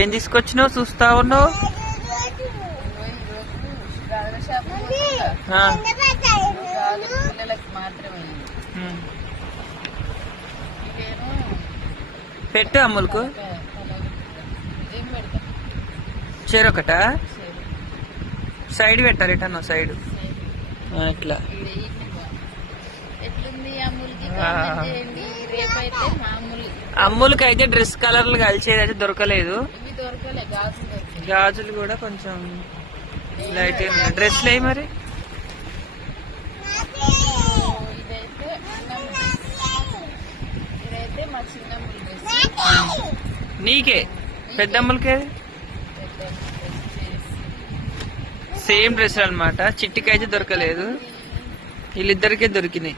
ఏం తీసుకొచ్చినావు? చూస్తా ఉన్నావు. పెట్టు అమ్ములకు చెరొకట సైడ్ పెట్టారు ఎటన్నా సైడ్ ఇట్లా. అమ్ములకి అయితే డ్రెస్ కలర్లు కలిసేది అయితే దొరకలేదు. గాజులు కూడా కొంచెం లైట్ డ్రెస్లే మరి. నీకే పెద్దమ్మలకే సేమ్ డ్రెస్ అన్నమాట. చిట్టికైతే దొరకలేదు, వీళ్ళిద్దరికే దొరికినాయి.